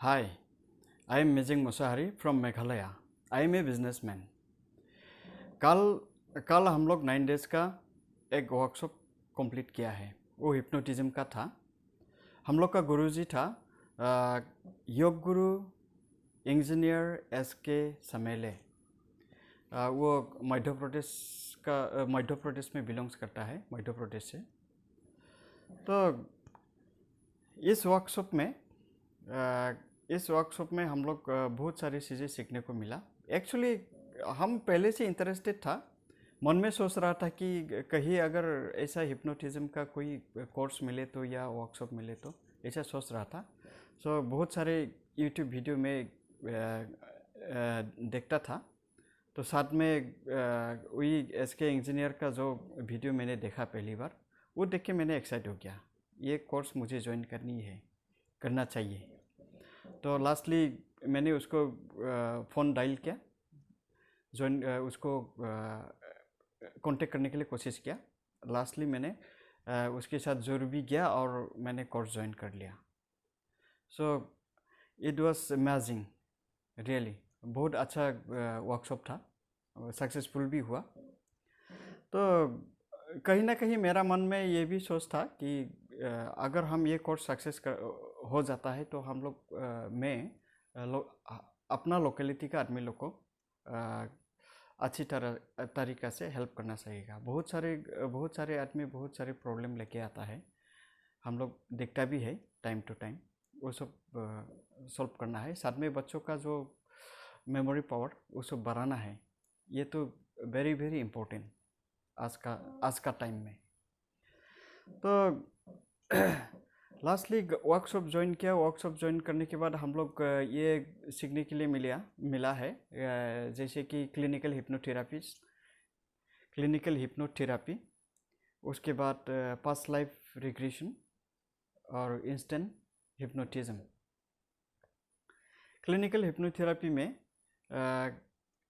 Hi, I am Mijing Musahari from Meghalaya. I am a businessman. कल हम लोग 9 days का एक वर्कशॉप कंप्लीट किया है। वो हिप्नोटिज्म का था। हम लोग का गुरुजी था योग गुरु इंजीनियर SK समेले। वो मध्य प्रदेश में बिलोंग्स करता है, मध्य प्रदेश से। तो इस वर्कशॉप में हम लोग बहुत सारी चीज़ें सीखने को मिला। एक्चुअली हम पहले से इंटरेस्टेड था, मन में सोच रहा था कि कहीं अगर ऐसा हिप्नोटिज्म का कोई कोर्स मिले तो या वर्कशॉप मिले तो, ऐसा सोच रहा था। सो बहुत सारे यूट्यूब वीडियो में देखता था। तो साथ में वही SK इंजीनियर का जो वीडियो मैंने देखा पहली बार, वो देख के मैंने एक्साइट हो गया, ये कोर्स मुझे ज्वाइन करना चाहिए। तो लास्टली मैंने उसको फ़ोन डायल किया, उसको कांटेक्ट करने के लिए कोशिश किया। लास्टली मैंने उसके साथ ज़रूर भी गया और मैंने कोर्स ज्वाइन कर लिया। So it was amazing, really बहुत अच्छा वर्कशॉप था, सक्सेसफुल भी हुआ। तो कहीं ना कहीं मेरा मन में ये भी सोच था कि अगर हम ये कोर्स हो जाता है तो हम लोग अपना लोकेलिटी का आदमी लोग को अच्छी तरीक़ा से हेल्प करना चाहिएगा। बहुत सारे आदमी बहुत सारे प्रॉब्लम लेके आता है, हम लोग देखता भी है टाइम टू टाइम, वो सब सॉल्व करना है। साथ में बच्चों का जो मेमोरी पावर वो सब बढ़ाना है। ये तो वेरी वेरी इम्पोर्टेंट आज का टाइम में। तो लास्टली वर्कशॉप ज्वाइन किया। वर्कशॉप ज्वाइन करने के बाद हम लोग ये सीखने के लिए मिला है, जैसे कि क्लिनिकल हिप्नोथेरापी, उसके बाद पास्ट लाइफ रिग्रेशन और इंस्टेंट हिप्नोटिज्म। क्लिनिकल हिप्नोथेरापी में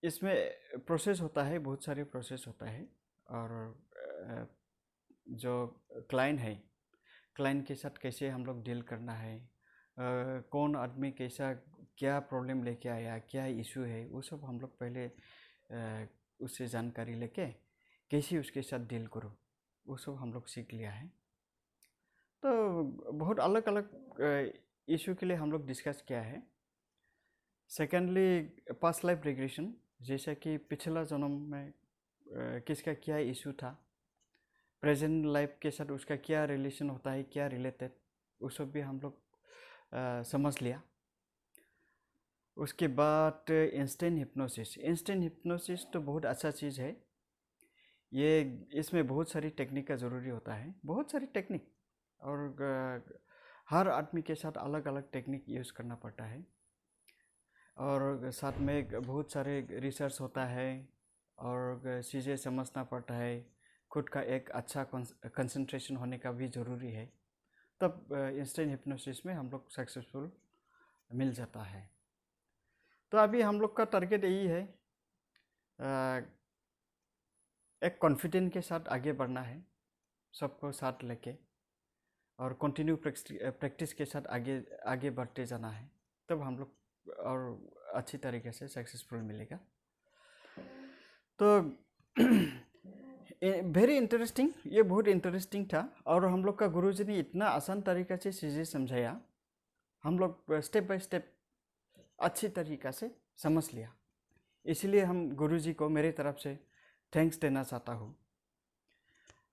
इसमें प्रोसेस होता है, बहुत सारे प्रोसेस होता है। और जो क्लाइंट के साथ कैसे हम लोग डील करना है, कौन आदमी कैसा क्या प्रॉब्लम लेके आया, क्या इशू है, वो सब हम लोग पहले उससे जानकारी लेके कैसे उसके साथ डील करो, वो सब हम लोग सीख लिया है। तो बहुत अलग अलग इशू के लिए हम लोग डिस्कस किया है। सेकेंडली पास्ट लाइफ रिग्रेशन, जैसा कि पिछला जन्म में किसका क्या इशू था, प्रेजेंट लाइफ के साथ उसका क्या रिलेशन होता है, क्या रिलेटेड, वो सब भी हम लोग समझ लिया। उसके बाद इंस्टेंट हिप्नोसिस तो बहुत अच्छा चीज़ है। इसमें बहुत सारी टेक्निक का ज़रूरी होता है, बहुत सारी टेक्निक, और हर आदमी के साथ अलग अलग टेक्निक यूज़ करना पड़ता है। और साथ में बहुत सारे रिसर्च होता है और चीज़ें समझना पड़ता है, खुद का एक अच्छा कंसंट्रेशन होने का भी ज़रूरी है, तब इंस्टेंट हिप्नोसिस में हम लोग सक्सेसफुल मिल जाता है। तो अभी हम लोग का टारगेट यही है, एक कॉन्फिडेंस के साथ आगे बढ़ना है, सबको साथ लेके, और कंटिन्यू प्रैक्टिस के साथ आगे बढ़ते जाना है, तब हम लोग और अच्छी तरीके से सक्सेसफुल मिलेगा। तो वेरी इंटरेस्टिंग, ये बहुत इंटरेस्टिंग था। और हम लोग का गुरुजी ने इतना आसान तरीक़ा से चीज़ें समझाया, हम लोग स्टेप बाय स्टेप अच्छी तरीक़ा से समझ लिया। इसलिए हम गुरुजी को मेरी तरफ से थैंक्स देना चाहता हूँ।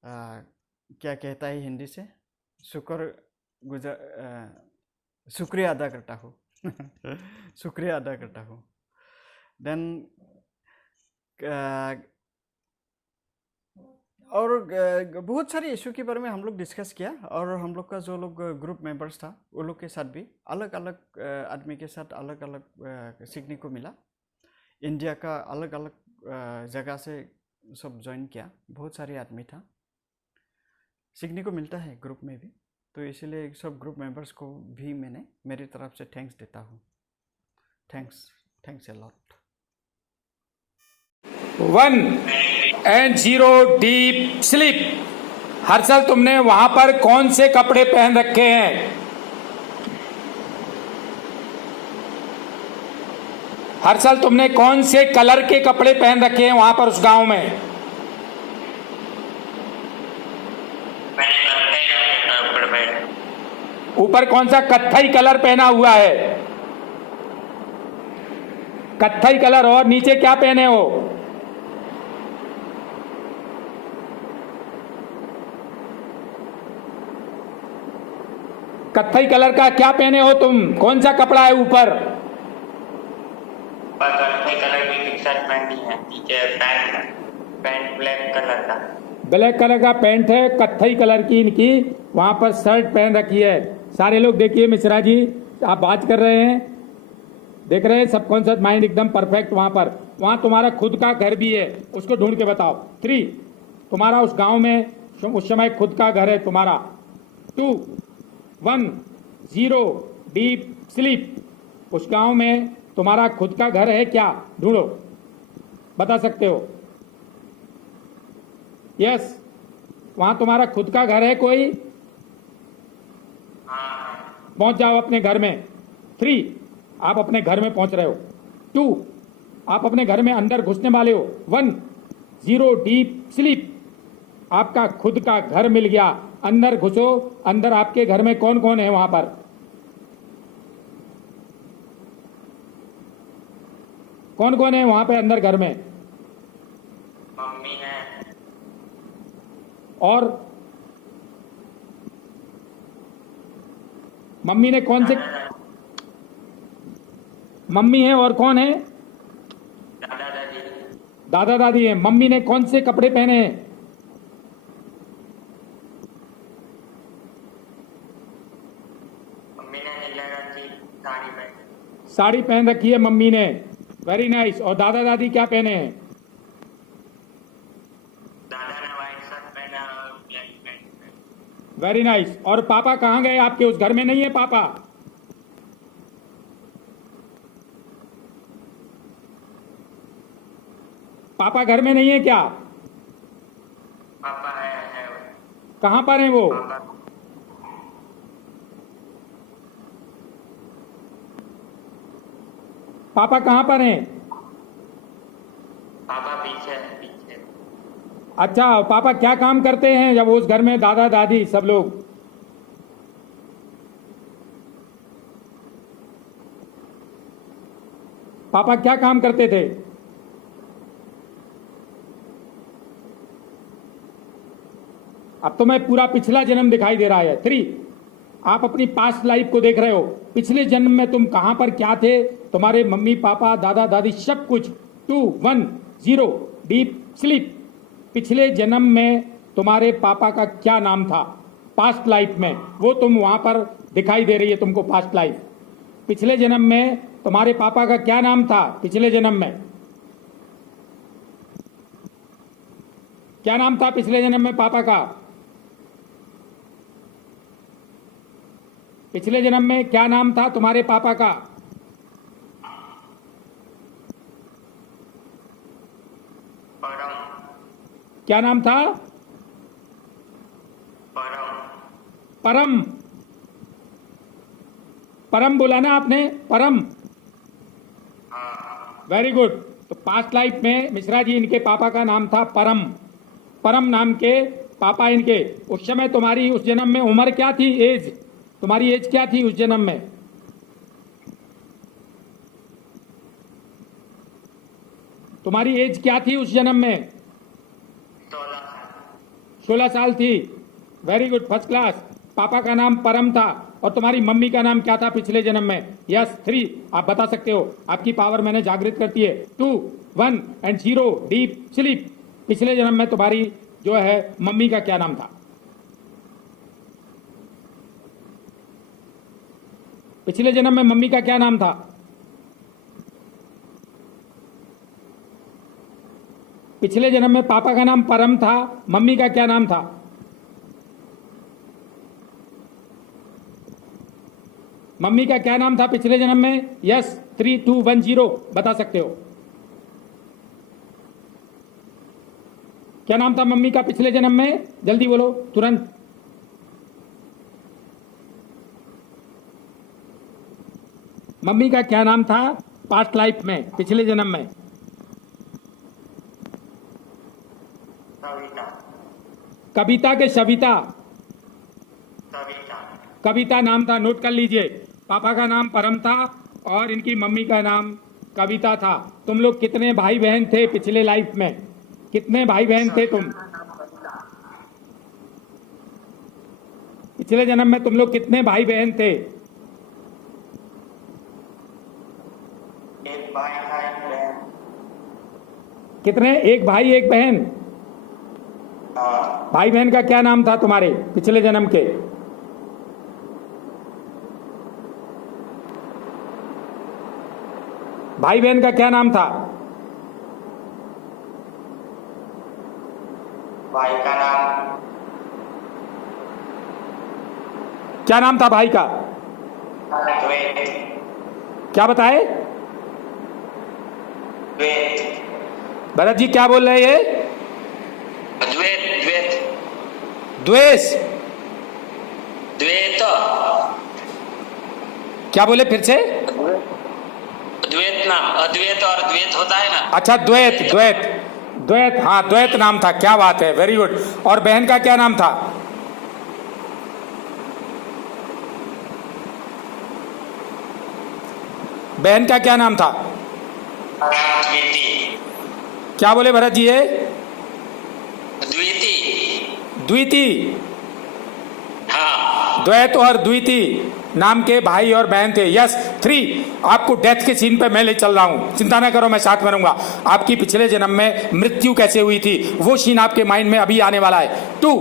क्या कहता है हिंदी से, शुक्रिया अदा करता हूँ शुक्रिया अदा करता हूँ। देन और बहुत सारे इशू के बारे में हम लोग डिस्कस किया, और हम लोग का जो लोग ग्रुप मेंबर्स था वो लोग के साथ भी अलग अलग आदमी के साथ अलग अलग सीखने को मिला। इंडिया का अलग अलग जगह से सब ज्वाइन किया, बहुत सारे आदमी था, सीखने को मिलता है ग्रुप में भी। तो इसीलिए सब ग्रुप मेंबर्स को भी मैंने मेरी तरफ से थैंक्स देता हूँ। Thanks a lot. 1 and 0 deep sleep. Harshal, तुमने वहां पर कौन से कपड़े पहन रखे हैं? हर्षल तुमने कौन से कलर के कपड़े पहन रखे हैं वहां पर उस गांव में? मैंने कत्थई रंग के कपड़े पहने। ऊपर कौन सा कत्थई कलर पहना हुआ है? कत्थई कलर। और नीचे क्या पहने हो? कत्थई कलर का क्या पहने हो तुम? कौन सा कपड़ा है ऊपर? पर कत्थई कलर की टी शर्ट पहनी है, नीचे पैंट पैंट ब्लैक कलर का। ब्लैक कलर का पैंट है, कत्थई कलर की इनकी वहां पर शर्ट पहन रखी है। सारे लोग देखिए, मिश्रा जी आप बात कर रहे हैं, देख रहे हैं, सबकॉन्शियस माइंड एकदम परफेक्ट। वहां पर वहां तुम्हारा खुद का घर भी है, उसको ढूंढ के बताओ। 3 तुम्हारा उस गांव में उस समय खुद का घर है तुम्हारा। 2 1 0 डीप स्लीप। उस गांव में तुम्हारा खुद का घर है क्या? ढूंढो, बता सकते हो? यस, वहां तुम्हारा खुद का घर है कोई? पहुंच जाओ अपने घर में। 3 आप अपने घर में पहुंच रहे हो। 2 आप अपने घर में अंदर घुसने वाले हो। 1 0 डीप स्लीप। आपका खुद का घर मिल गया, अंदर घुसो। अंदर आपके घर में कौन कौन है वहां पर? कौन कौन है वहां पे अंदर घर में? मम्मी है, और मम्मी ने कौन से? मम्मी है और कौन है? दादा दादी। दादा दादी है। मम्मी ने कौन से कपड़े पहने हैं? मम्मी ने नीले रंग की साड़ी पहनी। साड़ी पहन रखी है मम्मी ने। Very nice. और दादा दादी क्या पहने हैं? दादा ने व्हाइट शर्ट पहना और ब्लैक पैंट पहनी। Very nice. और पापा कहाँ गए आपके? उस घर में नहीं है पापा? पापा घर में नहीं है क्या? पापा है कहाँ पर हैं वो? पापा पापा कहाँ पर हैं? पापा पीछे पीछे। अच्छा, पापा क्या काम करते हैं जब उस घर में दादा दादी सब लोग? पापा क्या काम करते थे? अब तो मैं पूरा पिछला जन्म दिखाई दे रहा है। 3 आप अपनी पास्ट लाइफ को देख रहे हो। पिछले जन्म में तुम कहां पर क्या थे? तुम्हारे मम्मी पापा दादा दादी सब कुछ। 2 1 0 डीप स्लीप। पिछले जन्म में तुम्हारे पापा का क्या नाम था? पास्ट लाइफ में वो तुम वहां पर दिखाई दे रही है तुमको पास्ट लाइफ। पिछले जन्म में तुम्हारे पापा का क्या नाम था? पिछले जन्म में क्या नाम था? पिछले जन्म में पापा का पिछले जन्म में क्या नाम था तुम्हारे पापा का? परम क्या नाम था? परम परम। परम बोला ना आपने? परम। Very good. तो पास्ट लाइफ में मिश्रा जी इनके पापा का नाम था परम। परम नाम के पापा इनके। उस समय तुम्हारी उस जन्म में उम्र क्या थी? एज तुम्हारी एज क्या थी उस जन्म में? तुम्हारी एज क्या थी उस जन्म में? 16 साल थी। Very good, first class. पापा का नाम परम था और तुम्हारी मम्मी का नाम क्या था पिछले जन्म में? यस 3 आप बता सकते हो। आपकी पावर मैंने जागृत करती है। 2 1 एंड 0 डीप स्लीप। पिछले जन्म में तुम्हारी जो है मम्मी का क्या नाम था? पिछले जन्म में मम्मी का क्या नाम था? पिछले जन्म में पापा का नाम परम था, मम्मी का क्या नाम था? मम्मी का क्या नाम था पिछले जन्म में? यस 3 2 1 0 बता सकते हो। क्या नाम था मम्मी का पिछले जन्म में? जल्दी बोलो तुरंत। मम्मी का क्या नाम था पास्ट लाइफ में, पिछले जन्म में? कविता। कविता के सविता? कविता। कविता नाम था, नोट कर लीजिए। पापा का नाम परम था और इनकी मम्मी का नाम कविता था। तुम लोग कितने भाई बहन थे पिछले लाइफ में? कितने भाई बहन थे तुम? पिछले जन्म में तुम लोग कितने भाई बहन थे? एक भाई था, एक बहन। कितने? एक भाई एक बहन। हाँ। भाई बहन का क्या नाम था तुम्हारे पिछले जन्म के? भाई बहन का क्या नाम था? भाई का नाम क्या नाम था भाई का? द्वैत। क्या बताए? द्वैत। भरत जी क्या बोल रहे हैं ये? द्वैत। द्वैत। द्वेष? द्वैत। क्या बोले फिर से? द्वैत नाम, अद्वैत और द्वैत होता है ना। अच्छा, द्वैत। द्वैत, द्वैत, हाँ द्वैत नाम था। क्या बात है, वेरी गुड। और बहन का क्या नाम था? बहन का क्या नाम था? द्विती। क्या बोले भरत जी ये? द्विती। द्विती? हाँ। द्वैत और द्विती नाम के भाई और बहन थे। यस। 3, आपको डेथ के सीन पे मैं ले चल रहा हूं, चिंता ना करो, मैं साथ में रहूंगा। आपकी पिछले जन्म में मृत्यु कैसे हुई थी वो सीन आपके माइंड में अभी आने वाला है। 2,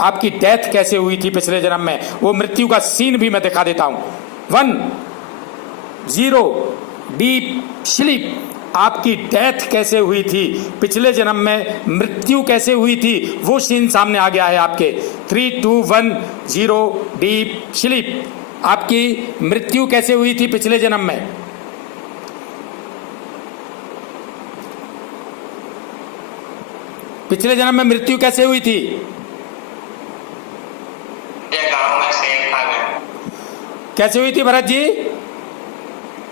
आपकी डेथ कैसे हुई थी पिछले जन्म में, वो मृत्यु का सीन भी मैं दिखा देता हूं। 1, 0, डीप स्लीप। आपकी डेथ कैसे हुई थी पिछले जन्म में, मृत्यु कैसे हुई थी वो सीन सामने आ गया है आपके। 3, 2, 1, 0, डीप स्लीप। आपकी मृत्यु कैसे हुई थी पिछले जन्म में? पिछले जन्म में मृत्यु कैसे हुई थी? गांव में शेर खा गया। कैसे हुई थी भरत जी?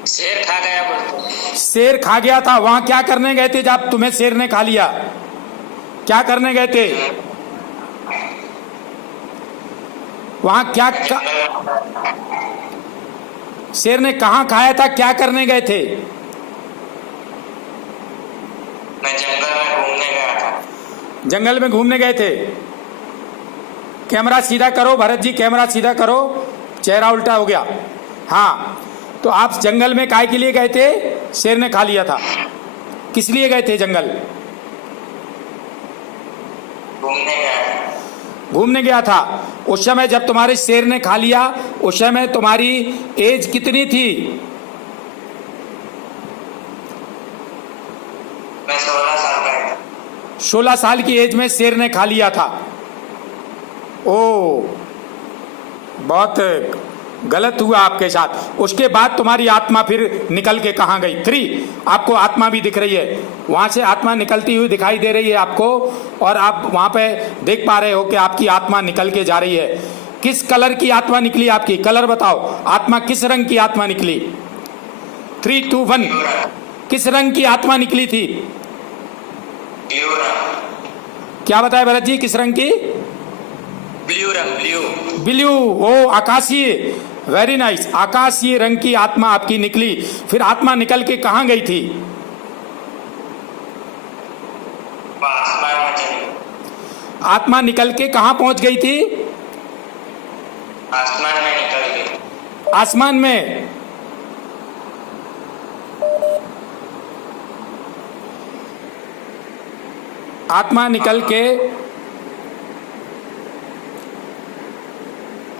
शेर खा गया बोलते। शेर खा गया था। वहां क्या करने गए थे जब तुम्हें शेर ने खा लिया? क्या करने गए थे वहां? शेर ने कहां खाया था? क्या करने गए थे? मैं जंगल में घूमने गया था। जंगल में घूमने गए थे। कैमरा सीधा करो भरत जी, कैमरा सीधा करो, चेहरा उल्टा हो गया। हाँ, तो आप जंगल में काय के लिए गए थे? शेर ने खा लिया था। किस लिए गए थे जंगल? घूमने गया था। घूमने गया था। उस समय जब तुम्हारे शेर ने खा लिया, उस समय तुम्हारी एज कितनी थी? मैं 16 साल का था। 16 साल की एज में शेर ने खा लिया था। ओ, बहुत गलत हुआ आपके साथ। उसके बाद तुम्हारी आत्मा फिर निकल के कहां गई? 3, आपको आत्मा भी दिख रही है, वहां से आत्मा निकलती हुई दिखाई दे रही है आपको, और आप वहां पे देख पा रहे हो कि आपकी आत्मा निकल के जा रही है। किस कलर की आत्मा निकली आपकी? कलर बताओ, आत्मा किस रंग की आत्मा निकली? 3, 2, 1, किस रंग की आत्मा निकली थी? ब्लू रंग। क्या बताया भरत जी, किस रंग की? ब्लू रंग। ब्लू। ब्लू, ओ आकाशीय, वेरी नाइस। आकाशीय रंग की आत्मा आपकी निकली। फिर आत्मा निकल के कहां गई थी? आसमान में चली। आत्मा निकल के कहां पहुंच गई थी? आसमान में निकल गई। आसमान में। आत्मा निकल के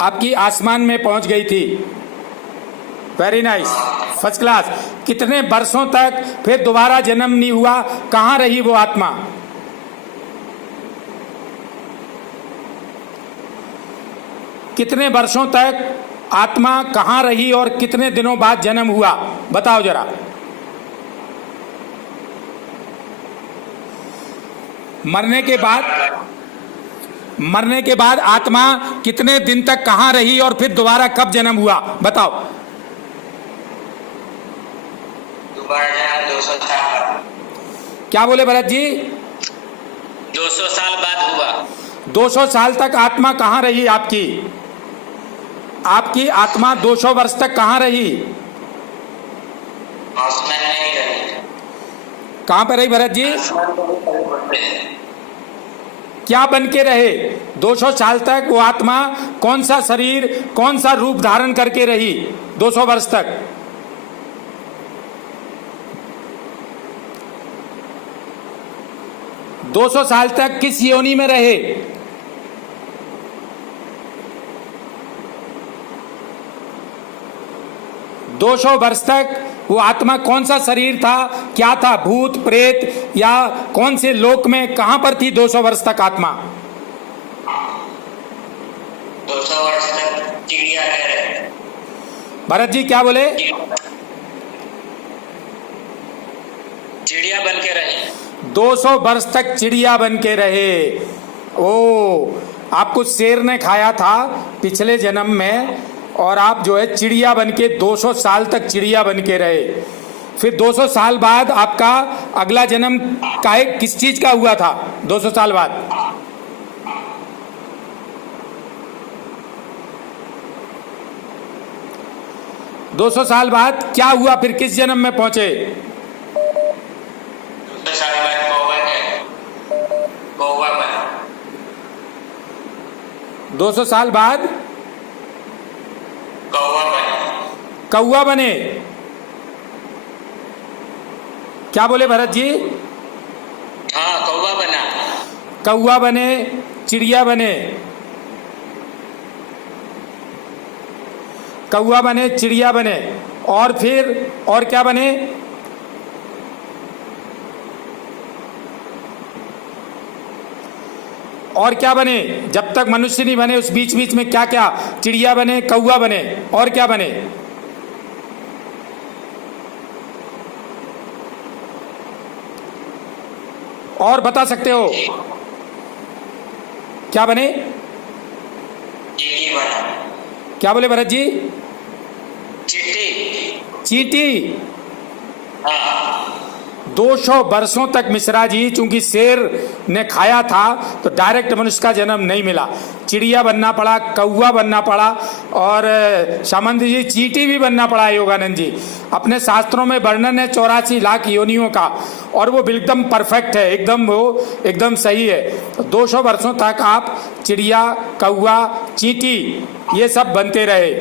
आपकी आसमान में पहुंच गई थी। Very nice, first class. कितने वर्षों तक फिर दोबारा जन्म नहीं हुआ? कहां रही वो आत्मा? कितने वर्षों तक आत्मा कहां रही और कितने दिनों बाद जन्म हुआ? बताओ जरा। मरने के बाद आत्मा कितने दिन तक कहां रही और फिर दोबारा कब जन्म हुआ? बताओ। बढ़ना 200 साल। क्या बोले भरत जी? 200 साल बाद हुआ। 200 साल तक आत्मा कहाँ रही आपकी? आपकी आत्मा 200 वर्ष तक कहाँ रही? आसमान में ही रही। कहाँ पे रही भरत जी? आसमान को भी कल बोलते हैं। क्या बन के रहे 200 साल तक? वो आत्मा कौन सा शरीर, कौन सा रूप धारण करके रही 200 वर्ष तक? दो 200 साल तक किस योनि में रहे? दो 200 वर्ष तक वो आत्मा कौन सा शरीर था, क्या था? भूत प्रेत या कौन से लोक में, कहां पर थी 200 वर्ष तक आत्मा? 200 वर्ष तक चिड़िया रहे। भरत जी क्या बोले? चिड़िया बन के रहे। 200 वर्ष तक चिड़िया बन के रहे। ओ, आपको शेर ने खाया था पिछले जन्म में, और आप जो है चिड़िया बन के 200 साल तक चिड़िया बन के रहे। फिर 200 साल बाद आपका अगला जन्म किस चीज का हुआ था 200 साल बाद? दो 200 साल बाद क्या हुआ? फिर किस जन्म में पहुंचे? 200 साल बाद कौवा बना। 200 साल बाद कौवा बने। क्या बोले भरत जी? हाँ, कौवा बना। कौवा बने, चिड़िया बने। कौवा बने, चिड़िया बने, और फिर और क्या बने? और क्या बने? जब तक मनुष्य नहीं बने उस बीच बीच में क्या क्या? चिड़िया बने, कौवा बने, और क्या बने? और बता सकते हो क्या बने? चींटी बना। क्या बोले भरत जी? चींटी। चींटी। हाँ। 200 वर्षों तक मिश्रा जी, चूंकि शेर ने खाया था तो डायरेक्ट मनुष्य का जन्म नहीं मिला, चिड़िया बनना पड़ा, कौवा बनना पड़ा, और सामंत जी चींटी भी बनना पड़ा। योगानंद जी, अपने शास्त्रों में वर्णन है 84 लाख योनियों का, और वो एकदम परफेक्ट है, एकदम वो एकदम सही है। तो 200 वर्षों तक आप चिड़िया, कौवा, चींटी ये सब बनते रहे।